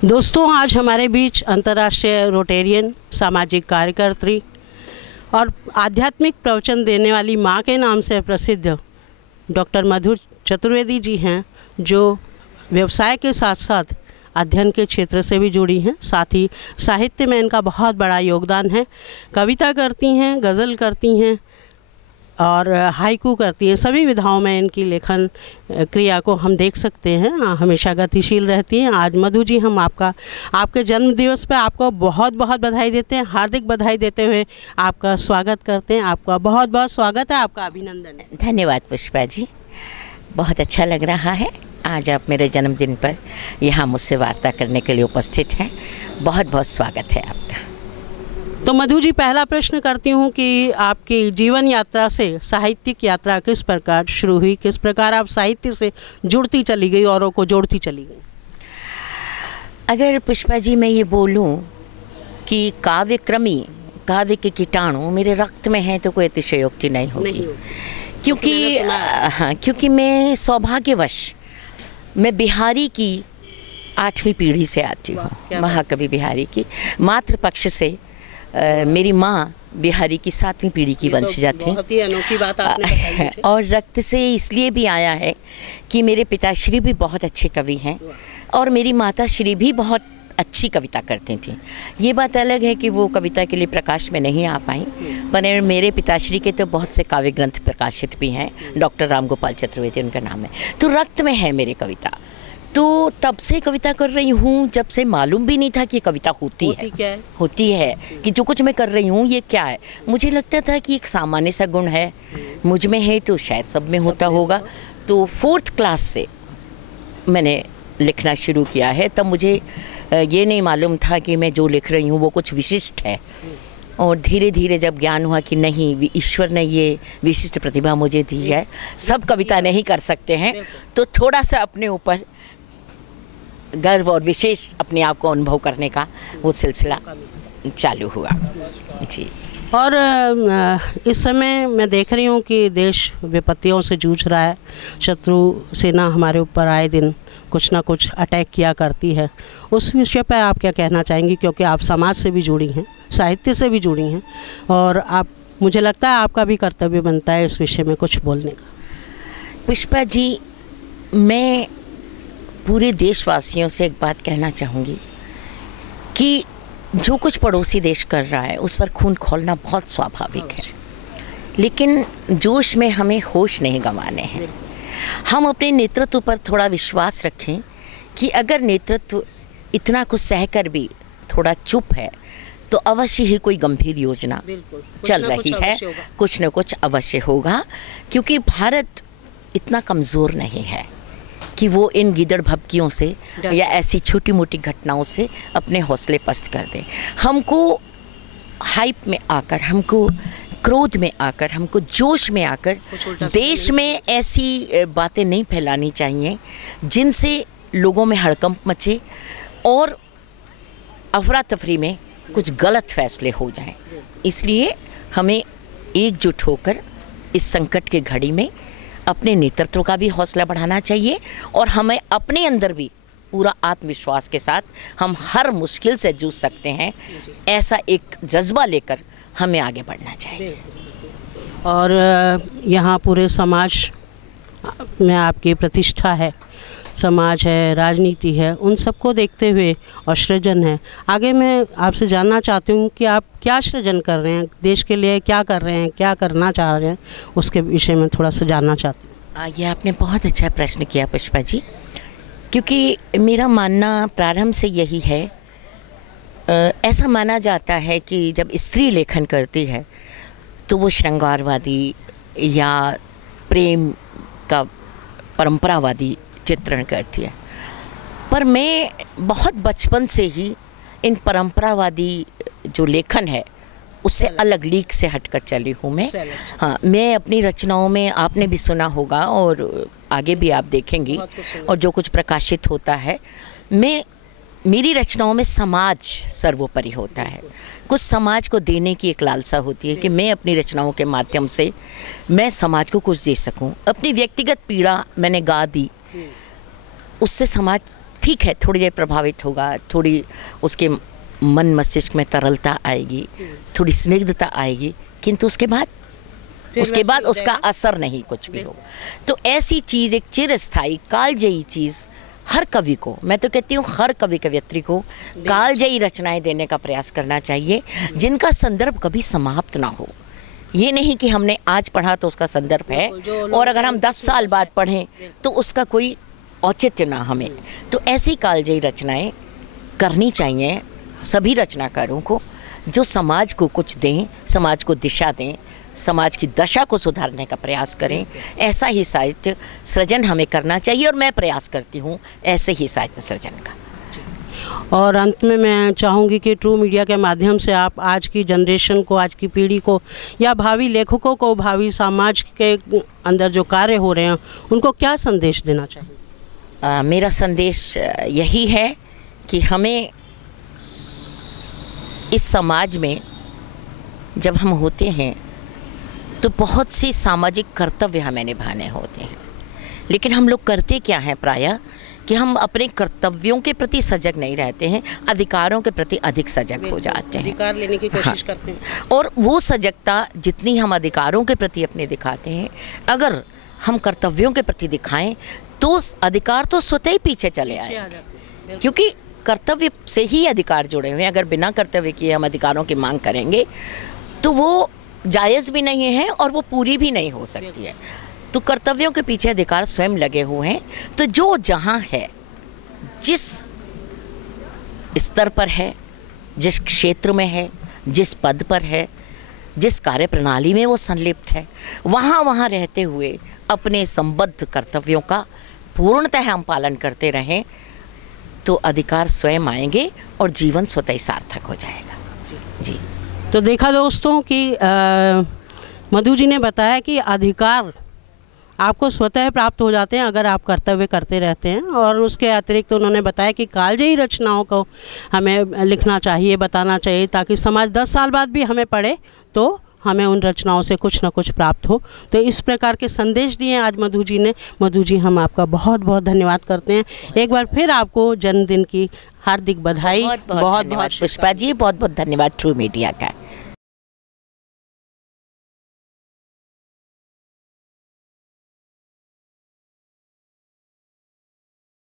दोस्तों, आज हमारे बीच अंतर्राष्ट्रीय रोटेरियन, सामाजिक कार्यकर्त्री और आध्यात्मिक प्रवचन देने वाली माँ के नाम से प्रसिद्ध डॉक्टर मधु चतुर्वेदी जी हैं, जो व्यवसाय के साथ साथ अध्ययन के क्षेत्र से भी जुड़ी हैं। साथ ही साहित्य में इनका बहुत बड़ा योगदान है। कविता करती हैं, गज़ल करती हैं और हाइकू करती हैं। सभी विधाओं में इनकी लेखन क्रिया को हम देख सकते हैं, हमेशा गतिशील रहती हैं। आज मधु जी, हम आपके जन्म दिवस पे आपको बहुत बहुत बधाई देते हैं। हार्दिक बधाई देते हुए आपका स्वागत करते हैं। आपका बहुत बहुत स्वागत है, आपका अभिनंदन है। धन्यवाद पुष्पा जी, बहुत अच्छा लग रहा है। आज आप मेरे जन्मदिन पर यहाँ मुझसे वार्ता करने के लिए उपस्थित हैं। बहुत बहुत स्वागत है आपका। तो मधु जी, पहला प्रश्न करती हूँ कि आपकी जीवन यात्रा से साहित्यिक यात्रा किस प्रकार शुरू हुई, किस प्रकार आप साहित्य से जुड़ती चली गई, औरों को जोड़ती चली गई? अगर पुष्पा जी मैं ये बोलूँ कि काव्य के कीटाणु मेरे रक्त में हैं तो कोई अतिशयोक्ति नहीं होगी। क्योंकि मैं सौभाग्यवश मैं बिहारी की 8वीं पीढ़ी से आती हूँ, महाकवि बिहारी की। मातृपक्ष से मेरी माँ बिहारी की 7वीं पीढ़ी की वंशजा थी। बहुत ही अनोखी बात आपने बताई मुझे। और रक्त से इसलिए भी आया है कि मेरे पिताश्री भी बहुत अच्छे कवि हैं और मेरी माताश्री भी बहुत अच्छी कविता करती थी। ये बात अलग है कि वो कविता के लिए प्रकाश में नहीं आ पाई, पर मेरे पिताश्री के तो बहुत से काव्य ग्रंथ प्रकाशित भी हैं। डॉक्टर राम गोपाल चतुर्वेदी उनका नाम है। तो रक्त में है मेरी कविता। तो तब से कविता कर रही हूँ, जब से मालूम भी नहीं था कि कविता होती है कि जो कुछ मैं कर रही हूँ ये क्या है। मुझे लगता था कि एक सामान्य सा गुण है, मुझ में है तो शायद सब में होता होगा। तो 4th क्लास से मैंने लिखना शुरू किया है। तब मुझे ये नहीं मालूम था कि मैं जो लिख रही हूँ वो कुछ विशिष्ट है। और धीरे धीरे जब ज्ञान हुआ कि नहीं, ईश्वर ने ये विशिष्ट प्रतिभा मुझे दी है, सब कविता नहीं कर सकते हैं, तो थोड़ा सा अपने ऊपर गर्व और विशेष अपने आप को अनुभव करने का वो सिलसिला चालू हुआ जी। और इस समय मैं देख रही हूँ कि देश विपत्तियों से जूझ रहा है। शत्रु सेना हमारे ऊपर आए दिन कुछ ना कुछ अटैक किया करती है। उस विषय पर आप क्या कहना चाहेंगी, क्योंकि आप समाज से भी जुड़ी हैं, साहित्य से भी जुड़ी हैं, और मुझे लगता है आपका भी कर्तव्य बनता है इस विषय में कुछ बोलने का। पुष्पा जी, मैं पूरे देशवासियों से एक बात कहना चाहूँगी कि जो कुछ पड़ोसी देश कर रहा है उस पर खून खौलना बहुत स्वाभाविक है, लेकिन जोश में हमें होश नहीं गंवाने हैं। हम अपने नेतृत्व पर थोड़ा विश्वास रखें कि अगर नेतृत्व इतना कुछ सहकर भी थोड़ा चुप है तो अवश्य ही कोई गंभीर योजना चल रही है, कुछ न कुछ अवश्य होगा। क्योंकि भारत इतना कमज़ोर नहीं है कि वो इन गिदड़ भभकियों से या ऐसी छोटी मोटी घटनाओं से अपने हौसले पस्त कर दें। हमको हाइप में आकर, हमको क्रोध में आकर, हमको जोश में आकर देश में ऐसी बातें नहीं फैलानी चाहिए जिनसे लोगों में हड़कंप मचे और अफरा तफरी में कुछ गलत फैसले हो जाएं। इसलिए हमें एकजुट होकर इस संकट की घड़ी में अपने नेतृत्व का भी हौसला बढ़ाना चाहिए और हमें अपने अंदर भी पूरा आत्मविश्वास के साथ हम हर मुश्किल से जूझ सकते हैं, ऐसा एक जज्बा लेकर हमें आगे बढ़ना चाहिए। और यहाँ पूरे समाज में आपकी प्रतिष्ठा है, समाज है, राजनीति है, उन सबको देखते हुए और सृजन है। आगे मैं आपसे जानना चाहती हूँ कि आप क्या सृजन कर रहे हैं, देश के लिए क्या कर रहे हैं, क्या करना चाह रहे हैं, उसके विषय में थोड़ा सा जानना चाहती हूँ। ये आपने बहुत अच्छा प्रश्न किया पुष्पा जी, क्योंकि मेरा मानना प्रारंभ से यही है। ऐसा माना जाता है कि जब स्त्री लेखन करती है तो वो श्रृंगारवादी या प्रेम का परंपरावादी चित्रण करती है, पर मैं बहुत बचपन से ही इन परंपरावादी जो लेखन है उससे अलग लीक से हटकर चली हूँ मैं। हाँ, मैं अपनी रचनाओं में, आपने भी सुना होगा और आगे भी आप देखेंगी, और जो कुछ प्रकाशित होता है, मेरी रचनाओं में समाज सर्वोपरि होता है। कुछ समाज को देने की एक लालसा होती है कि मैं अपनी रचनाओं के माध्यम से मैं समाज को कुछ दे सकूं। अपनी व्यक्तिगत पीड़ा मैंने गा दी, उससे समाज ठीक है, थोड़ी देर प्रभावित होगा, थोड़ी उसके मन मस्तिष्क में तरलता आएगी, थोड़ी स्निग्धता आएगी, किंतु उसके बाद उसका असर नहीं कुछ भी होगा। तो ऐसी चीज़, एक चिरस्थायी कालजयी चीज़ हर कवि को, मैं तो कहती हूँ हर कवि कवयित्री को कालजयी रचनाएं देने का प्रयास करना चाहिए, जिनका संदर्भ कभी समाप्त ना हो। ये नहीं कि हमने आज पढ़ा तो उसका संदर्भ है, और अगर हम 10 साल बाद पढ़ें तो उसका कोई औचित्य ना हमें। तो ऐसी कालजयी रचनाएं करनी चाहिए सभी रचनाकारों को, जो समाज को कुछ दें, समाज को दिशा दें, समाज की दशा को सुधारने का प्रयास करें। ऐसा ही साहित्य सृजन हमें करना चाहिए, और मैं प्रयास करती हूँ ऐसे ही साहित्य सृजन का। और अंत में मैं चाहूँगी कि ट्रू मीडिया के माध्यम से आप आज की जनरेशन को, आज की पीढ़ी को, या भावी लेखकों को, भावी समाज के अंदर जो कार्य हो रहे हैं, उनको क्या संदेश देना चाहिए? मेरा संदेश यही है कि हमें इस समाज में जब हम होते हैं तो बहुत सी सामाजिक कर्तव्य हमें निभाने होते हैं, लेकिन हम लोग करते क्या हैं प्रायः कि हम अपने कर्तव्यों के प्रति सजग नहीं रहते हैं, अधिकारों के प्रति अधिक सजग हो जाते हैं, अधिकार लेने की कोशिश करते हैं। और वो सजगता जितनी हम अधिकारों के प्रति अपने दिखाते हैं, अगर हम कर्तव्यों के प्रति दिखाएं तो अधिकार तो स्वतः ही पीछे चले आएंगे, क्योंकि कर्तव्य से ही अधिकार जुड़े हुए हैं। अगर बिना कर्तव्य किए हम अधिकारों की मांग करेंगे तो वो जायज़ भी नहीं है और वो पूरी भी नहीं हो सकती है। तो कर्तव्यों के पीछे अधिकार स्वयं लगे हुए हैं। तो जो जहाँ है, जिस स्तर पर है, जिस क्षेत्र में है, जिस पद पर है, जिस कार्य प्रणाली में वो संलिप्त है, वहाँ रहते हुए अपने संबद्ध कर्तव्यों का पूर्णतः हम पालन करते रहें तो अधिकार स्वयं आएंगे और जीवन स्वतः ही सार्थक हो जाएगा। जी। तो देखा दोस्तों कि मधु जी ने बताया कि अधिकार आपको स्वतः प्राप्त हो जाते हैं अगर आप कर्तव्य करते रहते हैं, और उसके अतिरिक्त उन्होंने बताया कि कालजयी रचनाओं को हमें लिखना चाहिए, बताना चाहिए, ताकि समाज 10 साल बाद भी हमें पढ़े तो हमें उन रचनाओं से कुछ न कुछ प्राप्त हो। तो इस प्रकार के संदेश दिए आज मधु जी ने। मधु जी, हम आपका बहुत बहुत धन्यवाद करते हैं। एक बार फिर आपको जन्मदिन की हार्दिक बधाई। बहुत धन्यवाद पुष्पा जी, बहुत बहुत धन्यवाद ट्रू मीडिया का।